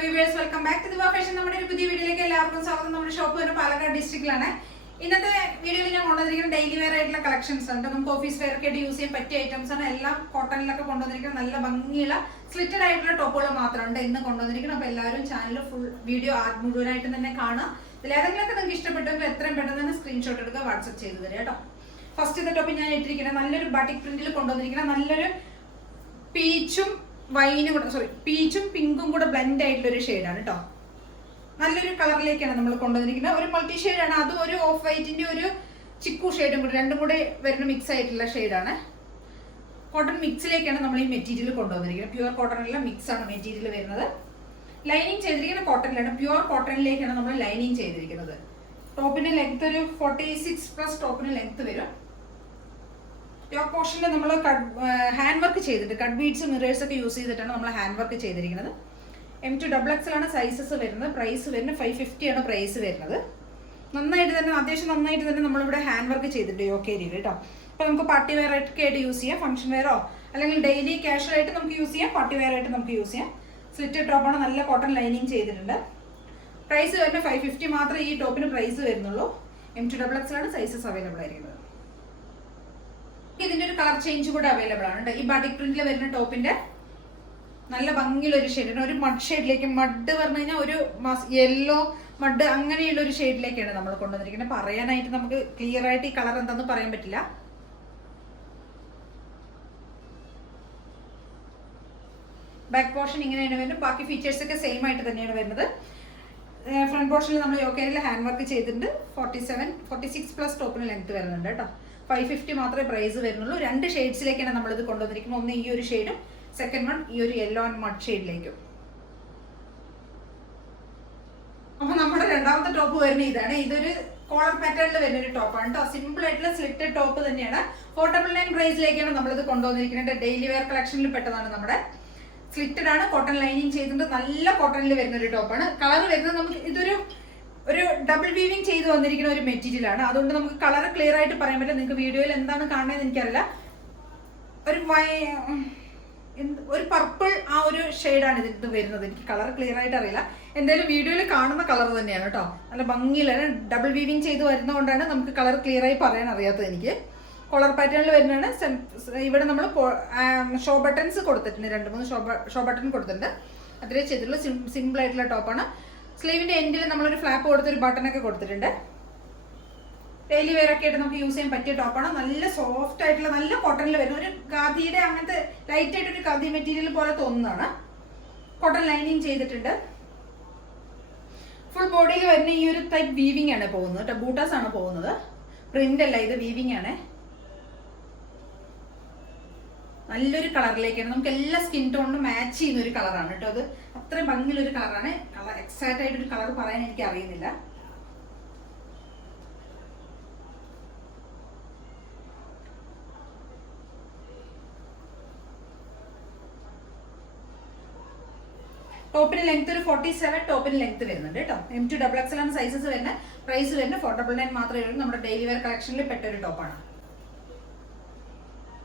Viewers, welcome back to the Fashion. നമ്മുടെ ഒരു പുതിയ വീഡിയോയിലേക്ക് എല്ലാവർക്കും സ്വാഗതം. നമ്മുടെ ഷോപ്പ് വരുന്നത് പാലക്കാട് ഡിസ്ട്രിക്റ്റിലാണ്. ഇന്നത്തെ വീഡിയോയിൽ ഞാൻ കൊണ്ടുവന്നിരിക്കുന്ന ഡെയിലി വെയർ ആയിട്ടുള്ള കളക്ഷൻസ് ഉണ്ട്. നമുക്ക് ഓഫീസ് വെയർ ഒക്കെ യൂസ് ചെയ്യാൻ പറ്റിയ ഐറ്റംസ് ആണ്. എല്ലാം കോട്ടണിലൊക്കെ കൊണ്ടുവന്നിരിക്കുന്ന നല്ല ഭംഗിയുള്ള സ്ലിറ്റഡ് ആയിട്ടുള്ള ടോപ്പുകൾ മാത്രമുണ്ട് ഇന്ന് കൊണ്ടുവന്നിരിക്കുന്നത്. അപ്പോൾ എല്ലാവരും ചാനൽ ഫുൾ വീഡിയോ മുഴുവനായിട്ട് തന്നെ കാണുക. ഇതിൽ ഏതെങ്കിലുമൊക്കെ നിങ്ങൾക്ക് ഇഷ്ടപ്പെട്ടെങ്കിൽ എത്രയും പെട്ടെന്ന് തന്നെ സ്ക്രീൻഷോട്ട് എടുക്കുക, വാട്സ്ആപ്പ് ചെയ്ത് തരാം കേട്ടോ. ഫസ്റ്റ് ടോപ്പ് ഞാൻ ഇട്ടിരിക്കുന്നത് നല്ലൊരു ബാട്ടിക് പ്രിന്റിൽ കൊണ്ടുവന്നിരിക്കുന്ന നല്ലൊരു പീച്ചും പിങ്കും കൂടെ ബ്ലെൻഡ് ആയിട്ടുള്ള ഒരു ഷെയ്ഡാണ് കേട്ടോ. നല്ലൊരു കളറിലേക്കാണ് നമ്മൾ കൊണ്ടുവന്നിരിക്കുന്നത്. ഒരു മൾട്ടി ഷെയ്ഡാണ്, അതും ഒരു ഓഫ് വൈറ്റിന്റെ ഒരു ചിക്കു ഷെയ്ഡും കൂടി രണ്ടും കൂടെ വരുന്ന മിക്സ് ആയിട്ടുള്ള ഷെയ്ഡാണ്. കോട്ടൺ മിക്സിലേക്കാണ് നമ്മൾ ഈ മെറ്റീരിയൽ കൊണ്ടുവന്നിരിക്കുന്നത്. പ്യുവർ കോട്ടണിലുള്ള മിക്സ് ആണ് മെറ്റീരിയൽ വരുന്നത്. ലൈനിങ് ചെയ്തിരിക്കുന്ന കോട്ടണിലാണ്, പ്യുവർ കോട്ടണിലേക്കാണ് നമ്മൾ ലൈനിങ് ചെയ്തിരിക്കുന്നത്. ടോപ്പിന്റെ ലെങ്ത് ഒരു 46+ ടോപ്പിന് ലെങ്ത് വരും. യോക്ക് പോർഷനിൽ നമ്മൾ ഹാൻഡ് വർക്ക് ചെയ്തിട്ട് കട്ട് ബീഡ്സ് മിറേഴ്സ് ഒക്കെ യൂസ് ചെയ്തിട്ടാണ് നമ്മൾ ഹാൻഡ് വർക്ക് ചെയ്തിരിക്കുന്നത്. M2XXL ആണ് സൈസസ് വരുന്നത്. പ്രൈസ് വരുന്നത് 550 ആണ് പ്രൈസ് വരുന്നത്. അത്യാവശ്യം നന്നായിട്ട് തന്നെ നമ്മളിവിടെ ഹാൻഡ് വർക്ക് ചെയ്തിട്ട് യോക്ക് ഏരിയയിൽ കേട്ടോ. അപ്പോൾ നമുക്ക് പാർട്ടി വെയർ ഒക്കെ ആയിട്ട് യൂസ് ചെയ്യാം, ഫംഗ്ഷൻ വെയറോ അല്ലെങ്കിൽ ഡെയിലി കാഷ്വൽ ആയിട്ട് നമുക്ക് യൂസ് ചെയ്യാം, പാർട്ടി വെയർ ആയിട്ട് നമുക്ക് യൂസ് ചെയ്യാം. സ്ലിറ്റ് ടോപ്പാണ്, നല്ല കോട്ടൺ ലൈനിങ് ചെയ്തിട്ടുണ്ട്. പ്രൈസ് വരുന്നത് 550 മാത്രമേ ഈ ടോപ്പിന് പ്രൈസ് വരുന്നുള്ളൂ. M2XXL ആണ് സൈസസ് അവൈലബിൾ ആയിരിക്കുന്നത്. ഇതിന്റെ ഒരു കളർ ചേഞ്ച് കൂടെ അവൈലബിൾ ആണ്. ഈ ബാട്ടിക് പ്രിന്റിൽ വരുന്ന ടോപ്പിന്റെ നല്ല ഭംഗിയുള്ള ഒരു ഷെയ്ഡ്, ഒരു മഡ് ഷെയ്ഡിലേക്ക്, മഡ് പറഞ്ഞു കഴിഞ്ഞാൽ ഒരു യെല്ലോ മഡ് അങ്ങനെയുള്ള ഒരു ഷെയ്ഡിലേക്കാണ് നമ്മൾ കൊണ്ടുവന്നിരിക്കുന്നത്. പറയാനായിട്ട് നമുക്ക് ക്ലിയർ ആയിട്ട് ഈ കളർ എന്താണെന്ന് പറയാൻ പറ്റില്ല. ബാക്ക് പോർഷൻ ഇങ്ങനെയാണ് വരുന്നത്. ബാക്കി ഫീച്ചേഴ്സ് ഒക്കെ സെയിം ആയിട്ട് തന്നെയാണ് വരുന്നത്. ഫ്രണ്ട് പോർഷനിൽ നമ്മൾ യോക്കയിൽ ഹാൻഡ് വർക്ക് ചെയ്തിട്ടുണ്ട്. 46+ ടോപ്പിന് ലെങ്ത് വരുന്നുണ്ട് കേട്ടോ. 550 മാത്രമേ പ്രൈസ് വരുന്നുള്ളൂ. രണ്ട് ഷെയ്ഡ്സിലേക്കാണ് നമ്മളിത് കൊണ്ടുവന്നിരിക്കുന്നത്. ഒന്ന് ഈ ഒരു ഷെയ്ഡും സെക്കൻഡ് വൺ ഈ ഒരു യെല്ലോ ആൻഡ് മഡ് ഷെയ്ഡിലേക്കും. അപ്പൊ നമ്മുടെ രണ്ടാമത്തെ ടോപ്പ് വരുന്ന ഇതാണ്. ഇതൊരു കോളർ പാറ്റേണിൽ വരുന്ന ഒരു ടോപ്പാണ് കേട്ടോ. സിമ്പിൾ ആയിട്ടുള്ള സ്ലിറ്റഡ് ടോപ്പ് തന്നെയാണ്. 499 പ്രൈസിലേക്കാണ് നമ്മളിത് കൊണ്ടുവന്നിരിക്കുന്നത്. ഡെയിലി വെയർ കളക്ഷനിൽ പെട്ടതാണ് നമ്മുടെ. സ്ലിറ്റഡ് ആണ്, കോട്ടൺ ലൈനിങ് ചെയ്തിട്ട് നല്ല കോട്ടണിൽ വരുന്ന ഒരു ടോപ്പാണ്. കളർ വരുന്നത് നമുക്ക് ഇതൊരു ഡബിൾ വീവിങ് ചെയ്ത് വന്നിരിക്കുന്ന ഒരു മെറ്റീരിയൽ ആണ്. അതുകൊണ്ട് നമുക്ക് കളർ ക്ലിയർ ആയിട്ട് പറയാൻ പറ്റില്ല. നിങ്ങൾക്ക് വീഡിയോയിൽ എന്താണ് കാണുന്നത് എനിക്കറിയില്ല. ഒരു പർപ്പിൾ ആ ഒരു ഷെയ്ഡാണ് ഇത് വരുന്നത്. എനിക്ക് കളർ ക്ലിയർ ആയിട്ട് അറിയില്ല. എന്തായാലും വീഡിയോയിൽ കാണുന്ന കളർ തന്നെയാണ് കേട്ടോ. നല്ല ഭംഗിയിലാണ്, ഡബിൾ വീവിങ് ചെയ്ത് വരുന്നതുകൊണ്ടാണ് നമുക്ക് കളർ ക്ലിയർ ആയി പറയാൻ അറിയാത്തത്. എനിക്ക് കോളർ പാറ്റേണിൽ വരുന്നതാണ്. ഇവിടെ നമ്മൾ ഷോ ബട്ടൺസ് കൊടുത്തിട്ടുണ്ട്, 2-3 ഷോ ബട്ടൺ കൊടുത്തിട്ടുണ്ട്. അത്രയും ചെയ്തിട്ടുള്ള സിമ്പിൾ ആയിട്ടുള്ള ടോപ്പാണ്. സ്ലീവിന്റെ എൻഡിൽ നമ്മളൊരു ഫ്ലാപ്പ് കൊടുത്തൊരു ബട്ടണൊക്കെ കൊടുത്തിട്ടുണ്ട്. ഡെയിലി വെയർ ഒക്കെ ആയിട്ട് നമുക്ക് യൂസ് ചെയ്യാൻ പറ്റിയ ടോപ്പാണ്. നല്ല സോഫ്റ്റ് ആയിട്ടുള്ള നല്ല കോട്ടണിൽ വരുന്ന ഒരു ഖാദിയുടെ അങ്ങനത്തെ ലൈറ്റ് ആയിട്ടൊരു ഖാദി മെറ്റീരിയൽ പോലെ തോന്നുന്നതാണ്. കോട്ടൺ ലൈനിങ് ചെയ്തിട്ടുണ്ട്. ഫുൾ ബോഡിയിൽ വരുന്ന ഈ ഒരു ടൈപ്പ് വീവിംഗ് ആണ് പോകുന്നത് കേട്ടോ. ബൂട്ടാസ് ആണ് പോകുന്നത്, പ്രിന്റ് അല്ല, ഇത് വീവിംഗ് ആണ്. നല്ലൊരു കളറിലേക്കാണ്, നമുക്ക് എല്ലാ സ്കിൻ ടോണിനും മാച്ച് ചെയ്യുന്ന ഒരു കളറാണ് കേട്ടോ. അത് അത്രയും ഭംഗിയുള്ളൊരു കളറാണ്. കളർ എക്സാക്റ്റ് ആയിട്ടൊരു കളർ പറയാൻ എനിക്ക് അറിയുന്നില്ല. ടോപ്പിന് ലെങ്ത് ഒരു 47 ടോപ്പിന് ലെങ്ത് വരുന്നുണ്ട് കേട്ടോ. M2XXL ആണ് സൈസസ് വരുന്നത്. പ്രൈസ് വരുന്നത് 499 മാത്രമേ ഉള്ളൂ. നമ്മുടെ ഡെയിലി വെയർ കളക്ഷനിൽ പെട്ട ഒരു ടോപ്പാണ്.